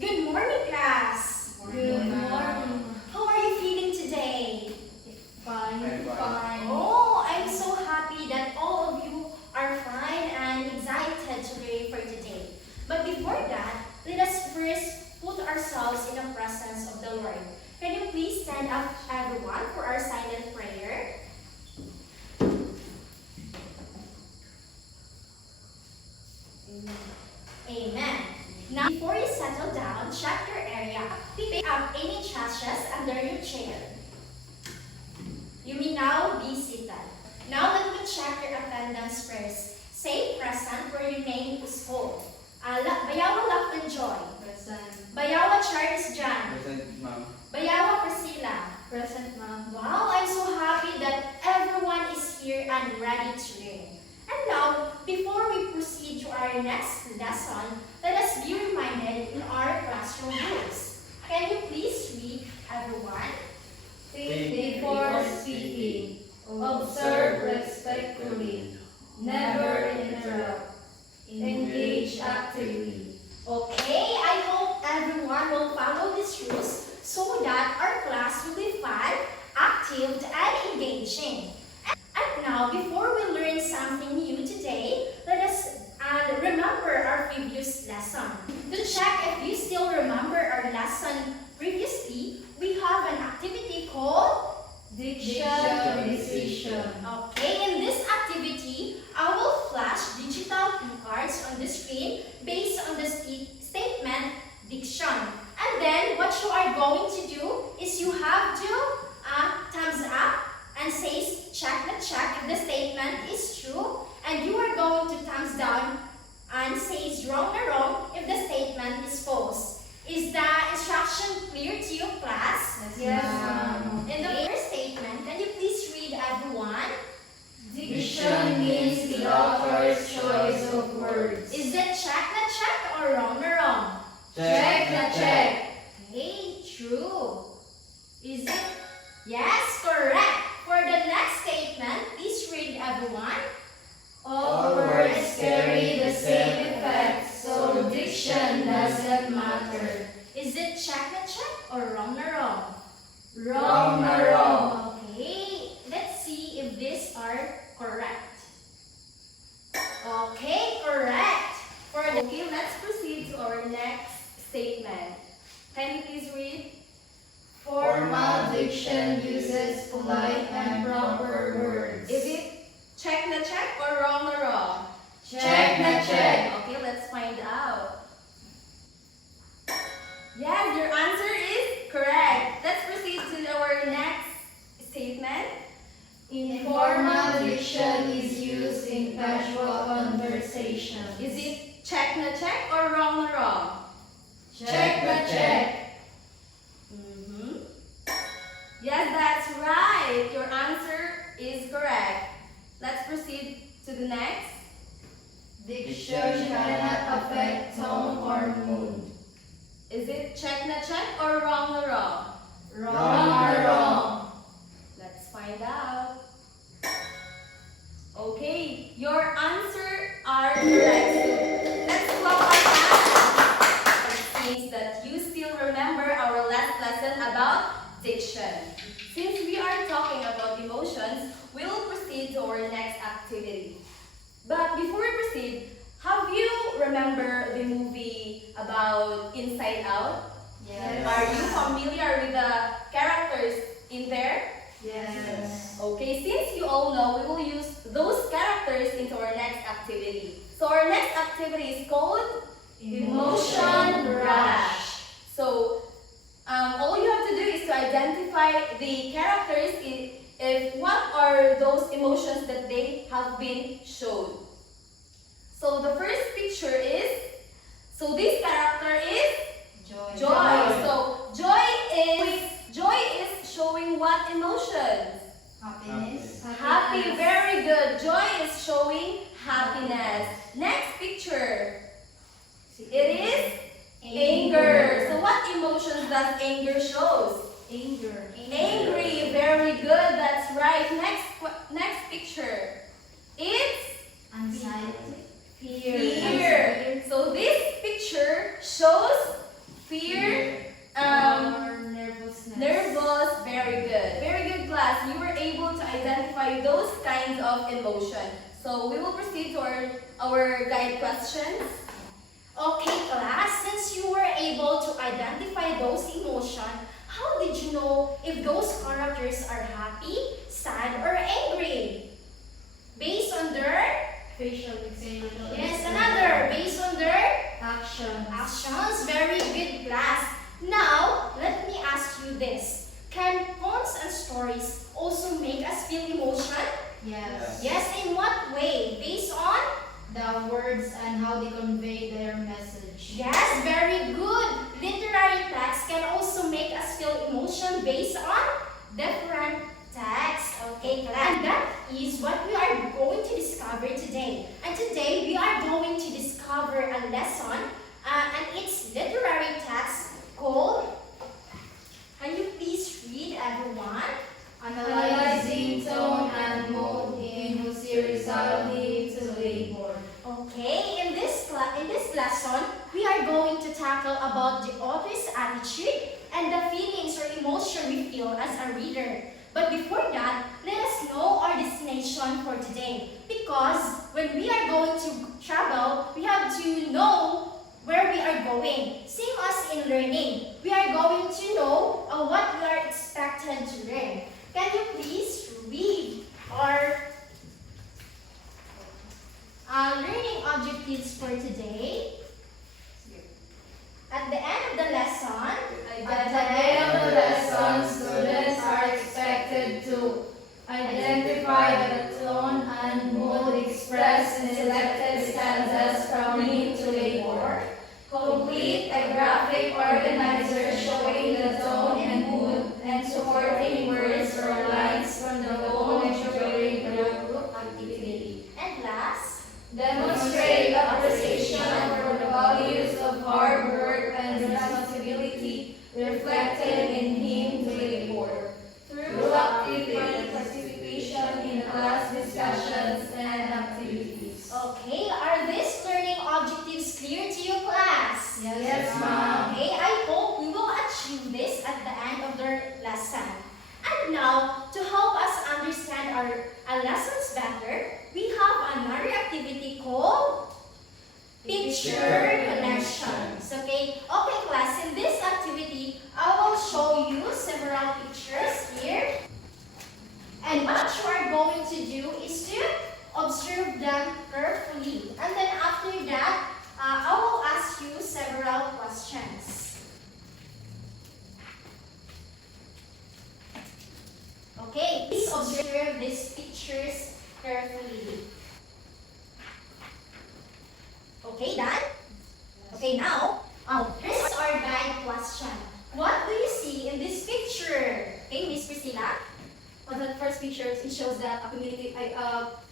Good morning, class. Good morning. How are you feeling today? Fine. Oh, I'm so happy that all of you are fine and excited to be for today. But before that, let us first put ourselves in the presence of the Lord. Can you please stand up, everyone, for our silent prayer? Amen. Now, before you settle down, check your area. Pick up any trashes under your chair. You may now be seated. Now let me check your attendance first. Say present where your name is called. Bayawa Lachlan Joy. Present. Bayawa Charles John. Present, ma'am. Bayawa Priscilla. Present, ma'am. Wow, I'm so happy that everyone is here and ready to learn. And now, before we proceed to our next lesson, let us be reminded in our classroom rules. Can you please read, everyone? Think before speaking. Observe respectfully. Never interrupt. Engage actively. Okay, I hope everyone will follow these rules so that our class will be fun, active, and engaging. And now, before we learn something new today, let us remember our previous lesson. To check if you still remember our lesson previously, we have an activity called Diction decision. Okay, in this activity, I will flash digital cue cards on the screen based on the statement diction. And then what you are going to do is you have to thumbs up and says check if the statement is true. And you are going to thumbs down and says wrong if the statement is false. Is the instruction clear to you, class? Yes, ma'am. In the first statement, can you please read, everyone? Diction means the author's choice of words. Is it check or wrong? Check. Hey, true. Is it? Yes, correct. For the next statement, please read, everyone. All words carry the same effect, so diction doesn't matter. Is it check or wrong? Wrong. Okay, let's see if these are correct. Okay, correct. Okay, let's proceed to our next statement. Can you please read? Formal diction uses polite and proper words. Is it check or wrong? Check. Okay, let's find out. Yes, your answer is correct. Let's proceed to our next statement. Informal diction is used in casual conversation. Is it check or wrong? Check. Yes, that's right. Your answer is correct. Let's proceed to the next. Diction cannot affect tone or mood. Is it check or wrong? Wrong. Let's find out. Okay, your answer are correct. So let's clap our hands. It means that you still remember our last lesson about diction. Since we are talking about emotions, we will proceed to our next activity. But before we proceed, have you remember the movie about Inside Out? Yes. Are you familiar with the characters in there? Yes. Okay, since you all know, we will use those characters into our next activity. So our next activity is called Emotion Rush. So all you have to do is to identify the characters if what are those emotions that they have been shown. So the first picture is, so this character is Joy. So Joy is showing what emotions? Happiness. Happy, very good. Joy is showing happiness. Next picture. It is anger. So what emotions does anger shows? Angry, very good. That's right. Next picture. It's Anxiety. fear. So this picture shows emotion. So we will proceed to our guide questions. Okay, class, since you were able to identify those emotions, how did you know if those characters are happy, sad, or angry? Based on their Facial expression. yes, another based on their Action. actions. Very good, class. Now, let me ask you this: can poems and stories also make us feel emotion? Yes. Yes. In what way? Based on The words and how they convey their message. yes, very good. Literary text can also make us feel emotion based on different texts. Okay, class. And that is what we are going to discover today. And today we are going to discover a lesson, and it's literary text called. Can you please read, everyone? Analyzing tone and mood in horizontally to labor. Okay, in this lesson, we are going to tackle about the author's attitude and the feelings or emotion we feel as a reader. But before that, let us know our destination for today. Because when we are going to travel, we have to know where we are going. Same as in learning, we are going to know what we are expected to learn. Can you please read our learning objectives for today? At the end of the lesson, At the end of the lesson, students are expected to identify the tone and mood expressed in selected stanzas from hymn to labor. Complete a graphic organizer showing the tone and mood and supporting words or lines from the poem during the group activity. and last, Demonstrate appreciation for the values of hard work and responsibility reflected in hymn to labor through active participation in class discussions and activities. okay, are these learning objectives clear to you, class? Yes, ma'am. Okay, I hope we will achieve this at the end of the lesson. And now, to help us understand our lessons better, we have another activity called Picture Connections. Okay, class, in this activity, I will show you several pictures here. And what you are going to do is to observe them carefully. And then after that, I will ask you several questions. Okay, please observe these pictures carefully. Okay, done? Okay, now, here's our guide question. What do you see in this picture? Okay, Miss Priscilla? On the first picture, it shows that a community,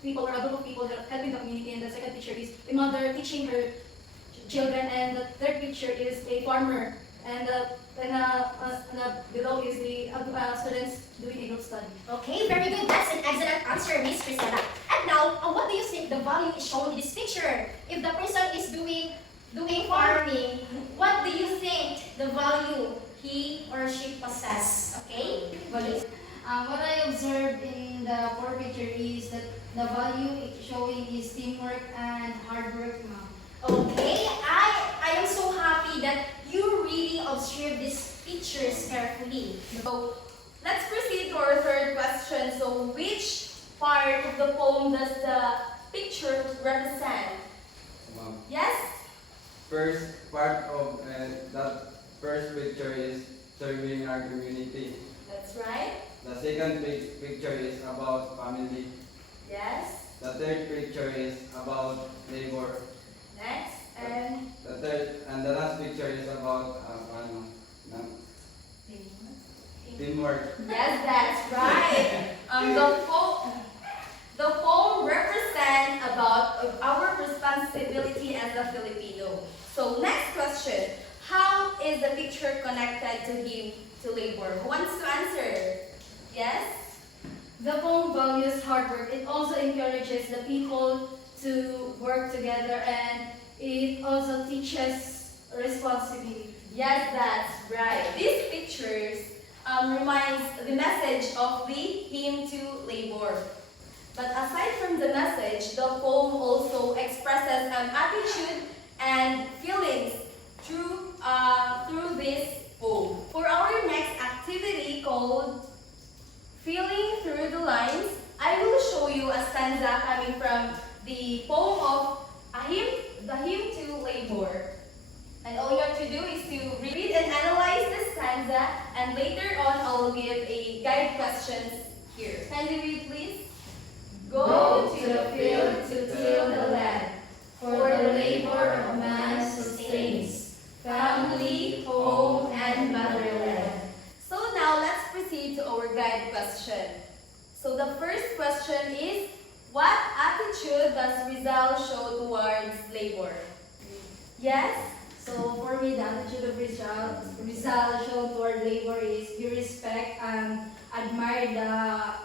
people or a group of people that are helping the community, and the second picture is a mother teaching her children, and the third picture is a farmer, and below is the students doing a group study. Okay, very good. That's an excellent answer, Miss Priscilla. And now, what do you think the value is shown in this picture? If the person is doing farming, what do you think the value he or she possess? Okay? What I observed in the fourth picture is that the value it's showing is teamwork and hard work, ma'am. Okay, I am so happy that you really observe these pictures carefully. So let's proceed to our third question. So which part of the poem does the picture represent? Yes? First part of that first picture is serving our community. That's right. The second picture is about family. Yes. The third picture is about labor. Next. And The last picture is about teamwork. yes, that's right. The poem represents about our responsibility as a Filipino. So next question. How is the picture connected to him to labor? Who wants to answer? Yes? The poem values hard work. It also encourages the people to work together, and it also teaches responsibility. Yes, that's right. These pictures reminds the message of the hymn to labor. But aside from the message, the poem also expresses attitude and feelings through this poem. For our next activity called Feeling Through the Lines, I will show you a stanza coming from the poem of the Hymn to Labor. And all you have to do is to read and analyze the stanza, and later on I will give a guide questions here. Kindly read, please. Go to the field to till the land, for the labor of man sustains family, home, and motherland. So now let's proceed to our guide question. So the first question is, what attitude does Rizal show towards labor? Yes? So for me, the attitude of Rizal shown toward labor is you respect and admire the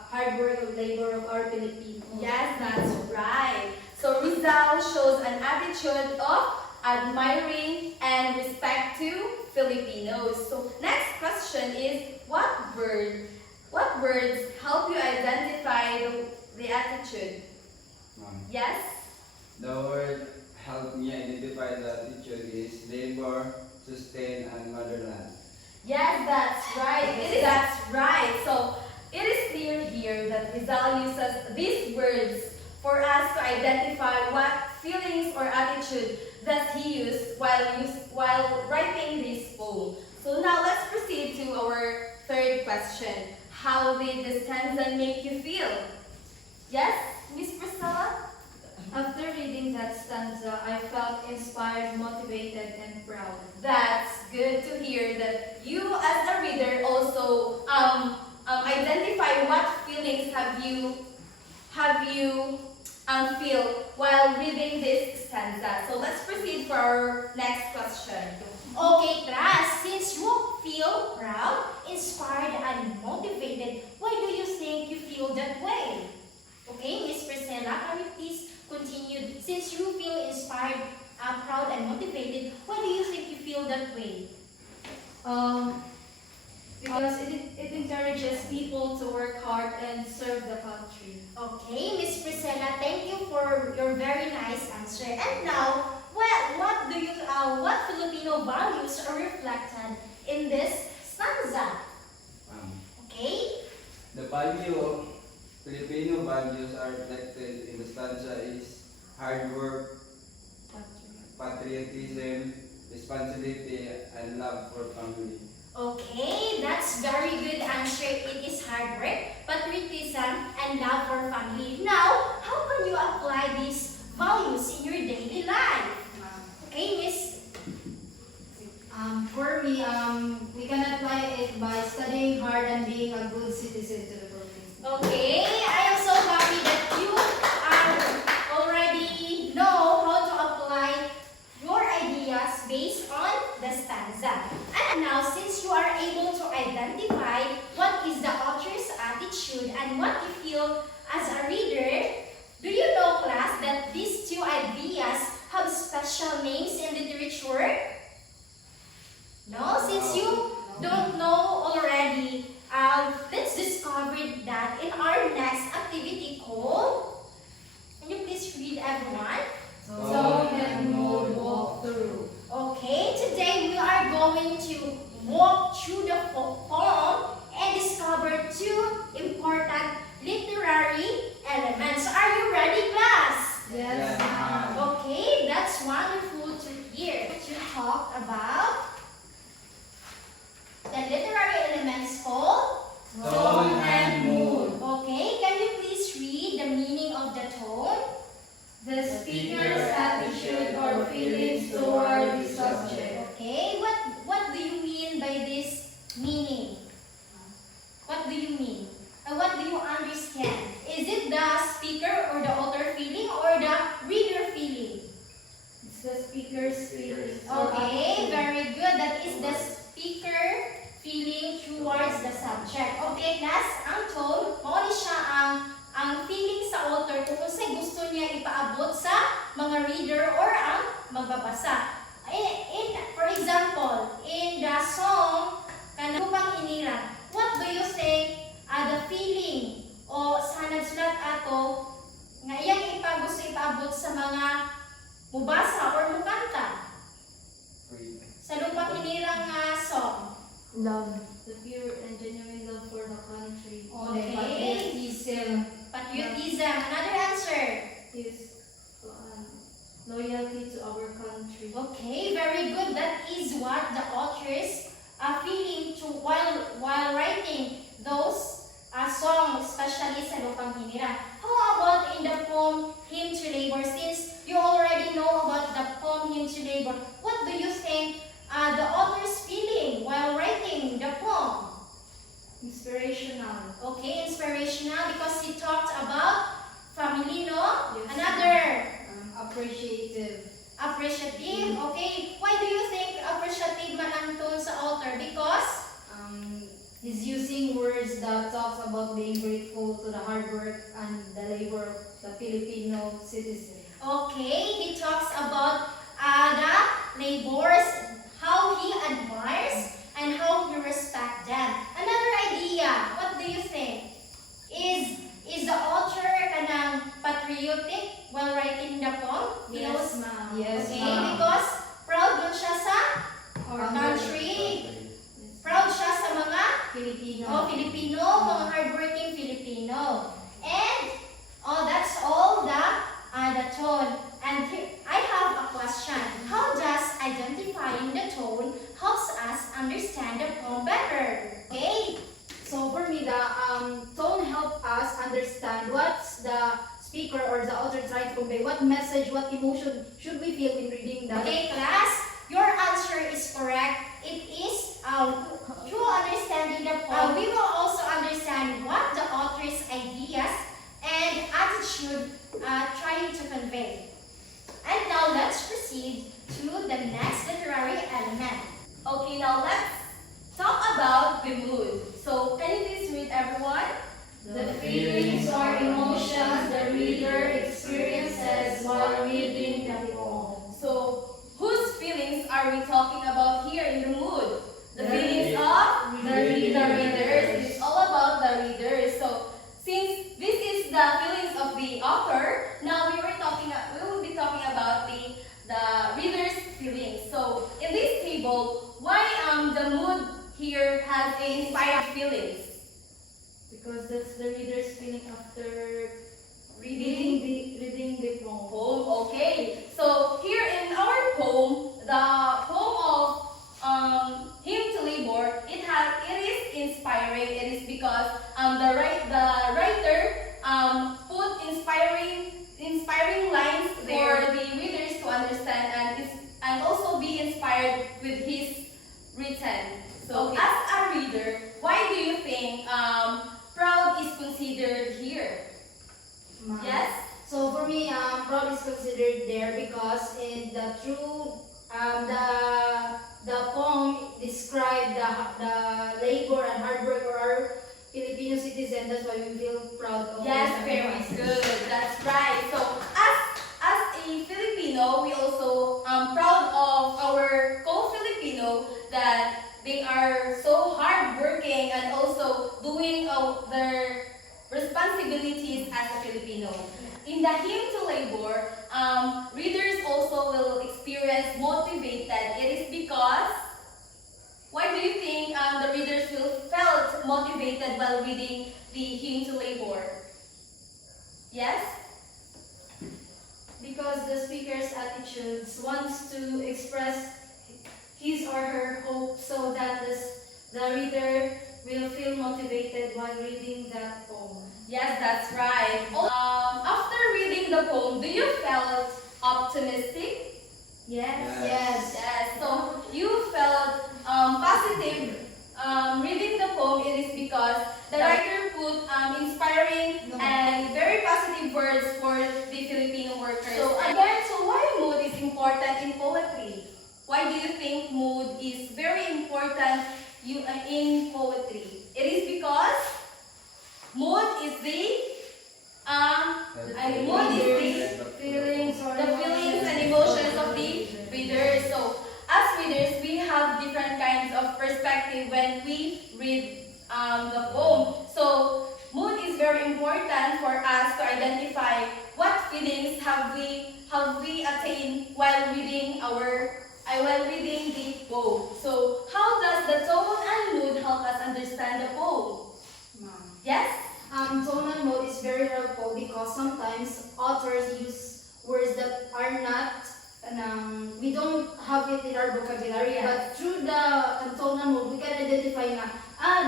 hard work of labor of our Filipinos. Yes, that's right. So Rizal shows an attitude of admiring and respect to Filipinos. So next question is, what words help you identify the attitude? Yes? The word help me identify the attitude is labor, sustain, and motherland. Yes, that's right. That's right. So it is clear here that Rizal uses these words for us to identify what feelings or attitude does he use while writing this poem. So now let's proceed to our third question. How did the stanza make you feel? Yes, Miss Priscilla? After reading that stanza, I felt inspired, motivated, and proud. That's good to hear that you as a reader also identify what feelings have you feel while reading this stanza. So let's proceed for our next question. Okay, class, since you feel proud, inspired, and motivated, why do you think you feel that way? Okay, Miss Priscilla, can you please continue? Since you feel inspired, proud, and motivated, why do you think you feel that way? Because it encourages people to work hard and serve the country. Okay, Miss Priscilla, thank you for your very nice answer. And now, what Filipino values are reflected in this stanza? Okay? The Filipino values are reflected in the stanza is hard work, patriotism, responsibility, and love for family. Okay, that's very good answer. It is hard work, patriotism, and love for family. Now, how can you apply these values in your daily life? Okay, Miss. For me, we can apply it by studying hard and being a good citizen to the Philippines. Okay, I am so happy that you already know how to apply your ideas based on the stanza. And now, since you are able to identify what is the author's attitude and what you feel as a reader, do you know, class, that these two ideas have special names in literature? No? Since you don't know already, let's discover that in our next activity called, can you please read, everyone? Tone and mood walk through. Okay, today we are going to walk through the poem and discover two important literary elements. Are you ready, class? Yes, ma'am. Okay, that's wonderful to hear. To talk about the literary elements called Tone and mood. Okay, can you please read the meaning of the tone? the speaker's attitude or feelings toward the subject. Okay, what do you mean by this meaning? What do you mean? And what do you understand? Is it the speaker or the author feeling or the reader feeling? It's the speaker's feelings. Okay, very good. That is the speaker feeling towards the subject. Okay, class, ang tone, mali siya ang feeling sa author kung kasi gusto niya ipaabot sa mga reader or ang magbabasa. For example, in the song, Kanupang Inirang, what do you think the feeling o sa nagsulat ato our country. Okay, very good. That is what the authors are feeling to while writing those songs, especially sa Lupang Hinirang. How about in the poem Hymn to Labor? Since you already know about the poem Hymn to Labor, what do you think the author's feeling while writing the poem? Inspirational. Okay, inspirational because he talked about family, no? Yes. Another Appreciative. appreciative. Okay, why do you think appreciative man ang tone sa author? Because He's using words that talks about being grateful to the hard work and the labor of the Filipino citizen. okay, he talks about the labors, how he admires and how he respects them. Another idea, what do you think? Is the author kanang patriotic while writing the poem? Yes, ma'am. Yes, Okay, ma'am. because proud man siya sa Our country. Proud siya sa mga Filipino. Filipino, mga hardworking Filipino. And that's all the tone. And here, I have a question. How does identifying the tone helps us understand the poem better? Okay? So for me, the tone help us understand what's the speaker or the author trying to convey. What message, what emotion should we feel in reading that? Okay, class, your answer is correct. It is through understanding the poem, we will also understand what the author's ideas and attitude trying to convey. And now let's proceed to the next literary element. Okay, now let's talk about the mood. So, can you please read everyone? The feelings or emotions the reader experiences while reading the poem. So, whose feelings are we talking about here in the mood? The The feelings of the readers. It's all about the readers. So, since this is the feelings of the author, now we will be talking about the reader's feelings. So, in this table, why the mood here has inspired feelings? Because that's the reader's feeling after reading the poem. Poem, okay. So here in our poem, the poem of Hymn to Labor, it is inspiring. It is because the writer put inspiring lines for the readers to understand and also be inspired with his written. So Okay. as a reader, why do you think proud is considered here? Ma'am. Yes? So for me, proud is considered there because in the the poem described the labor and hard work of our Filipino citizen. That's why we feel proud of Yes, this very message. good. That's right. So as a Filipino, we also proud of our co-Filipino that they are so hardworking and also doing their responsibilities as a Filipino. In the Hymn to Labor, readers also will experience motivated. It is because, why do you think the readers will felt motivated while reading the Hymn to Labor? Yes? Because the speaker's attitudes wants to express his or her hope so that the reader will feel motivated while reading that poem. Yes, that's right. After reading the poem, do you felt optimistic? Yes. Yes. Yes. So you felt positive reading the poem. It is because the writer put inspiring and very positive words for the Filipino workers. So again, so why mood is important in poetry? Why do you think mood is very important in poetry? It is because mood is the Feelings or the feelings and emotions of the readers. So, as readers, we have different kinds of perspective when we read the poem. So, mood is very important for us to identify what feelings have we attained while reading the poem. So, how does the tone and mood help us understand the poem? Ma'am. Yes? Tone and mode is very helpful because sometimes authors use words that are not we don't have it in our vocabulary, but through the cantonal mode, we can identify na,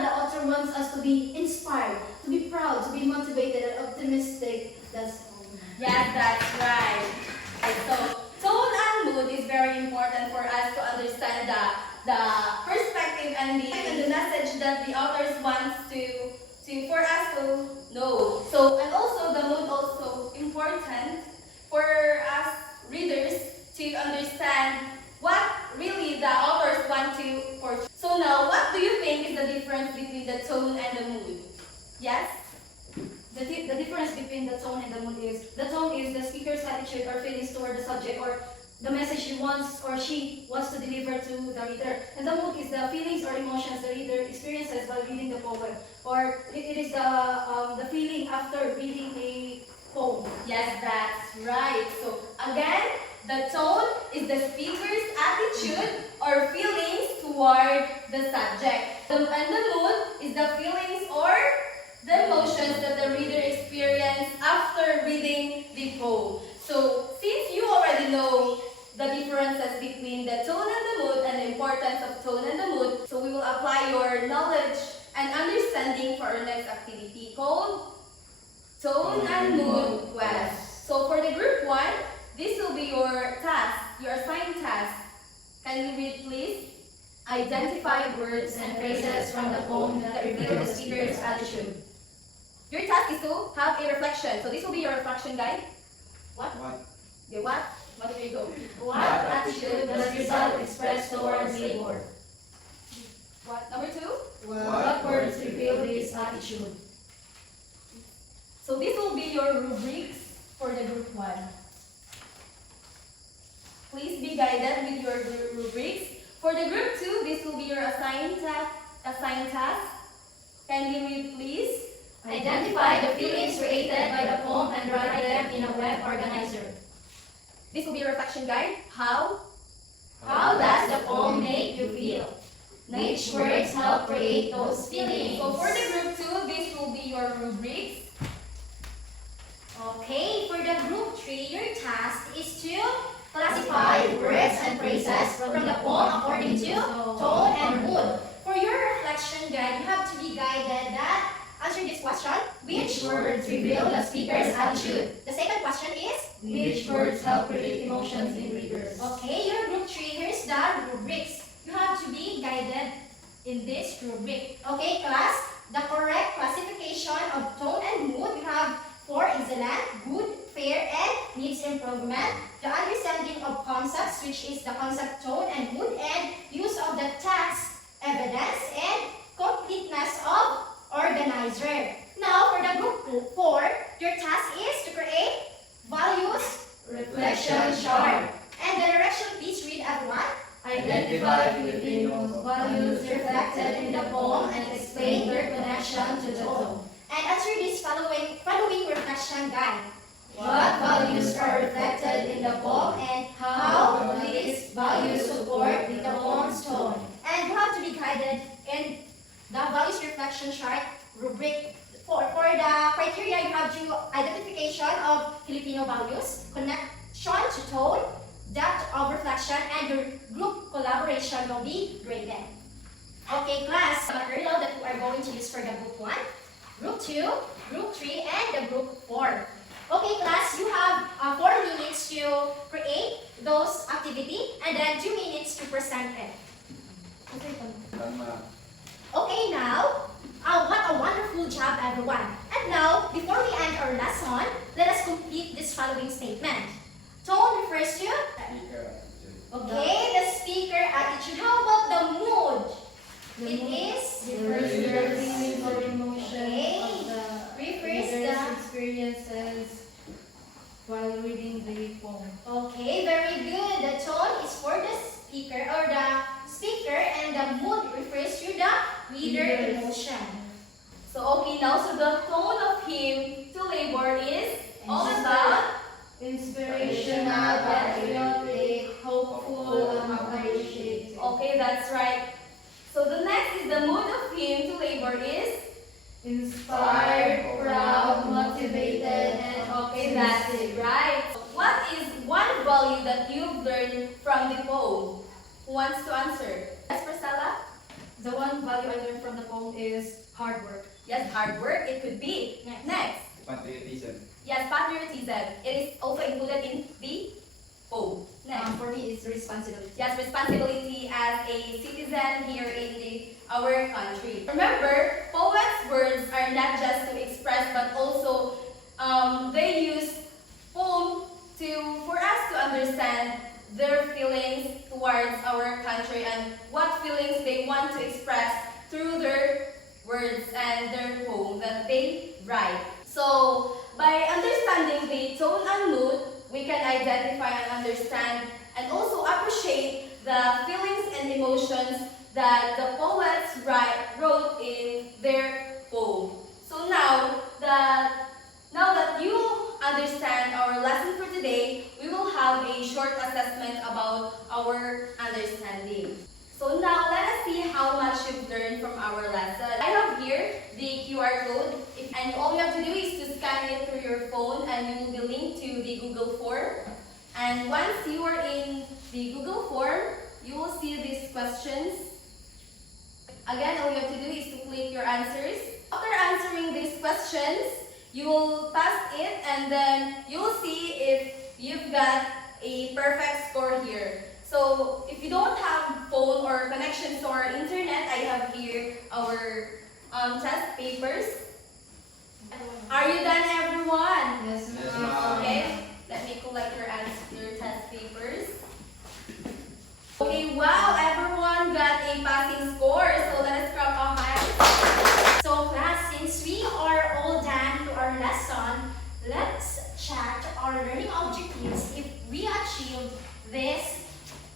the author wants us to be inspired, to be proud, to be motivated and optimistic. That's all. Yes, that's right. And so, tone and mood is very important for us to understand the perspective and the message that the authors wants to for us to know. So, and also the mood also important for us readers to understand what really the authors want to portray. So now, what do you think is the difference between the tone and the mood? Yes? The difference between the tone and the mood is, the tone is the speaker's attitude or feelings toward the subject or the message he wants or she wants to deliver to the reader. And the mood is the feelings or emotions the reader experiences while reading the poem. Or it is the feeling after reading a poem. Yes, that's right. So again, the tone is the speaker's attitude or feelings toward the subject. And the mood is the feelings or the emotions that the reader experiences after reading the poem. So since you already know the differences between the tone and the mood and the importance of tone and the mood, so we will apply your knowledge and understanding for our next activity called Tone and Mood Quest. So for the group 1, this will be your task, your assigned task. Can you read please? Identify words and phrases from the poem that reveal the speaker's attitude. Your task is to have a reflection. So this will be your reflection guide. What? Okay, what? What do you go? What attitude does yourself express towards the board? What? Number 2? What words reveal this attitude? So this will be your rubrics for the group 1. Please be guided with your rubrics. For the group 2, this will be your assigned task. Can you read please? Identify the feelings created by the poem and write them in a web organizer. This will be your reflection guide. How? How does the poem make you feel? Which words help create those feelings? So for the group 2, this will be your rubrics. Okay, for the group 3, your task is to Classify words and phrases from the poem according to tone and mood. For your reflection guide, you have to be guided that answer this question. Which words reveal the speaker's attitude? The second question is, Which words help create emotions in readers? okay, your group 3, here's the rubrics. You have to be guided in this rubric. Okay, class, the correct classification of tone and mood, you have 4 excellent, good, fair, and needs improvement. The understanding of concepts, which is the concept tone and mood, and use of the text, evidence, and completeness of organizer. Now, for the group 4, your task is to create values, Reflection chart. and the direction. Please read everyone. Identify Filipino values reflected in the poem and explain their connection to the tone. And answer this following reflection guide. What values are reflected in the poem And how do these values support the poem's tone? And you have to be guided in the values reflection chart rubric. For the criteria, you have to identification of Filipino values, connection to tone, depth of reflection, and your group collaboration will be graded. Okay, class, the material that we are going to use for the group 1, group 2, group 3, and the group 4. Okay, class, you have 4 minutes to create those activity and then 2 minutes to present it. Okay, now, what a wonderful job, everyone. And now, before we end our lesson, let us complete this following statement. Tone refers to, okay, the speaker attitude. How about the mood? It is, Refers to the feelings or emotions of the refers reader's the, experiences while reading the poem. okay, very good. The tone is for the speaker and the mood refers to the reader emotion. So okay, now so the tone of hymn to labor is all about Inspirational, patriotic, from the poem? Who wants to answer? Yes, Priscilla? The one value I learned from the poem is hard work. Yes, hard work, it could be. Next. Patriotism. Yes, patriotism. It is also included in the poem. Next. For me, it's responsibility. Yes, responsibility as a citizen here in our country. Remember, poets' words are not just to express, but also they use poem for us to understand their feelings towards our country and what feelings they want to express through their words and their poem that they write. So, by understanding the tone and mood, we can identify and understand and also appreciate the feelings and emotions that the poets wrote in their poem. So now that you understand our lesson for today, we will have a short assessment about our understanding. So now let us see how much you've learned from our lesson. I have here the QR code, and all you have to do is to scan it through your phone and you will be linked to the Google form. And once you are in the Google form, you will see these questions. Again, all you have to do is to click your answers. After answering these questions, you will pass it and then you will see if you've got a perfect score here. So if you don't have phone or connection to our internet, I have here our test papers. Are you done, everyone? Yes, Yes, ma'am. ma'am. Okay, let me collect your test papers. Okay, wow, everyone got a passing score, so let us clap our hands. So class, since we are all done to our lesson, let's check our learning objectives if we achieved this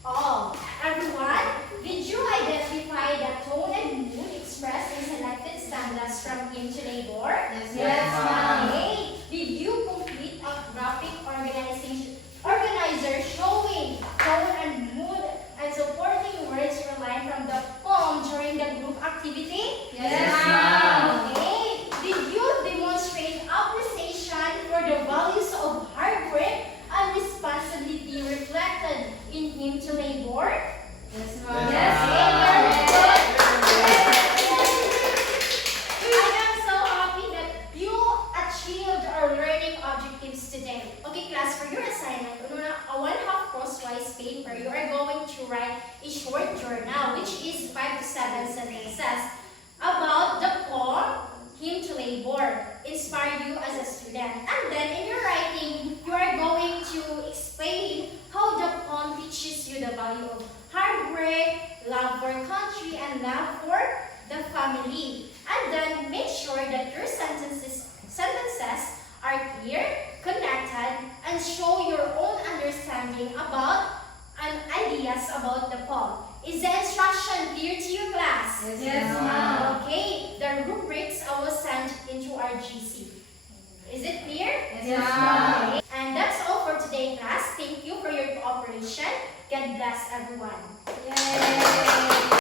all. Everyone, did you identify the tone and mood expressed in selected stanzas from Hymn to Labor? Yes, ma'am. Okay. Did you complete a graphic organizer showing tone and mood and supporting words relying from the poem during the group activity? Yes, ma'am. Okay. Did you demonstrate appreciation for the values of hard work and responsibility reflected in Hymn to Labor? Yes, Yes, ma'am. Yes, I am so happy that you achieved our learning objectives today. Okay, class, for your assignment, on a 1/2 crosswise paper, you are going to write a short journal, which is 5 to 7 sentences, about the poem Hymn to Labor, inspire you as a student. And then in your writing, you are going to explain how the poem teaches you the value of hard work, love for country, and love for the family. And then make sure that your sentences are clear, connected, and show your own understanding about and ideas about the poem. Is the instruction clear to you, class? Yes, ma'am. Okay, the rubrics I will send into our GC. Is it clear? Yes, ma'am. And that's all for today, class. Thank you for your cooperation. God bless everyone. Yay.